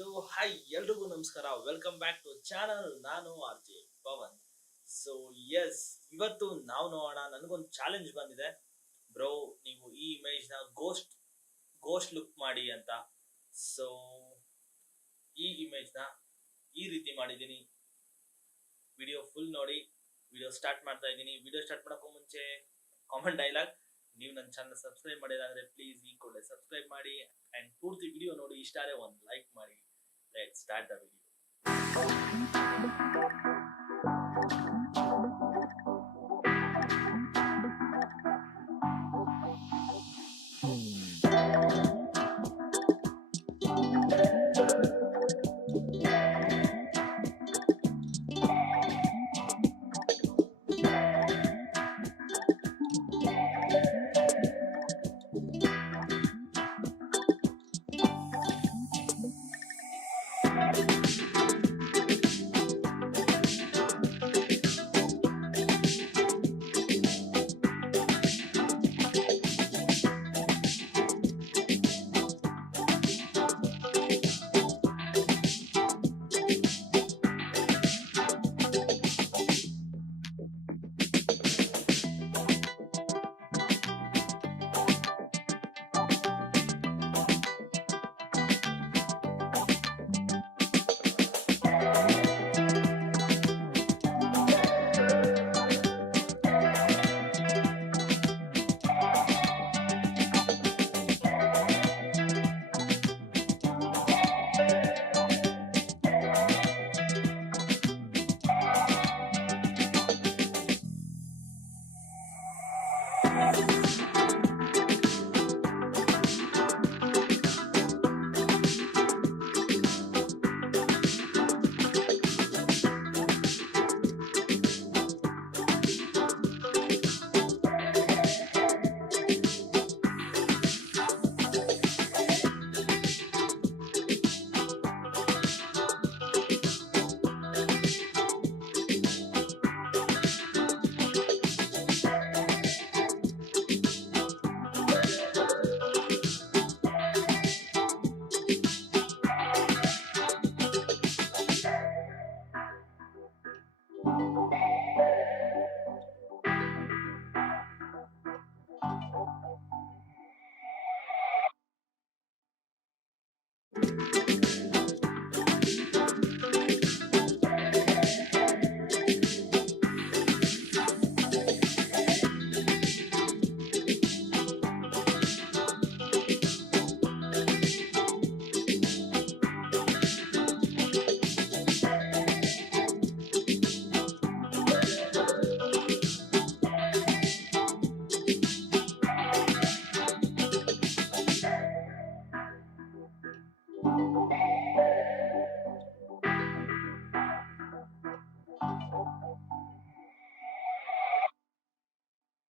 So hi ಎಲ್ರಿಗೂ ನಮಸ್ಕಾರ, welcome back to channel. ನಾನು R J Pavan. So yes, ಇವತ್ತು ನಾವು ನೋಡೋಣ. ನನಗೊಂದು ಚಾಲೆಂಜ್ ಬಂದಿದೆ ಬ್ರೋ, ನೀವು ಈ ಇಮೇಜ್ ನ ಗೋಸ್ಟ್ ಲುಕ್ ಮಾಡಿ ಅಂತ. ಸೊ ಈ ಇಮೇಜ್ ನ ಈ ರೀತಿ ಮಾಡಿದ್ದೀನಿ. ವಿಡಿಯೋ ಫುಲ್ ನೋಡಿ. ವಿಡಿಯೋ ಸ್ಟಾರ್ಟ್ ಮಾಡ್ತಾ ಇದ್ದೀನಿ. ವಿಡಿಯೋ ಸ್ಟಾರ್ಟ್ ಮಾಡೋಕ್ಕೂ ಮುಂಚೆ ಕಾಮೆಂಟ್ ಡೈಲಾಗ್, ನೀವು ನನ್ನ ಚಾನಲ್ ಸಬ್ಸ್ಕ್ರೈಬ್ ಮಾಡಿದ್ರೆ ಪ್ಲೀಸ್ ಈ ಕೂಡಲೇ ಸಬ್ಸ್ಕ್ರೈಬ್ ಮಾಡಿ ಅಂಡ್ ಪೂರ್ತಿ ವಿಡಿಯೋ ನೋಡಿ ಇಷ್ಟ ಆದರೆ ಒಂದು ಲೈಕ್ ಮಾಡಿ. Let's start the video.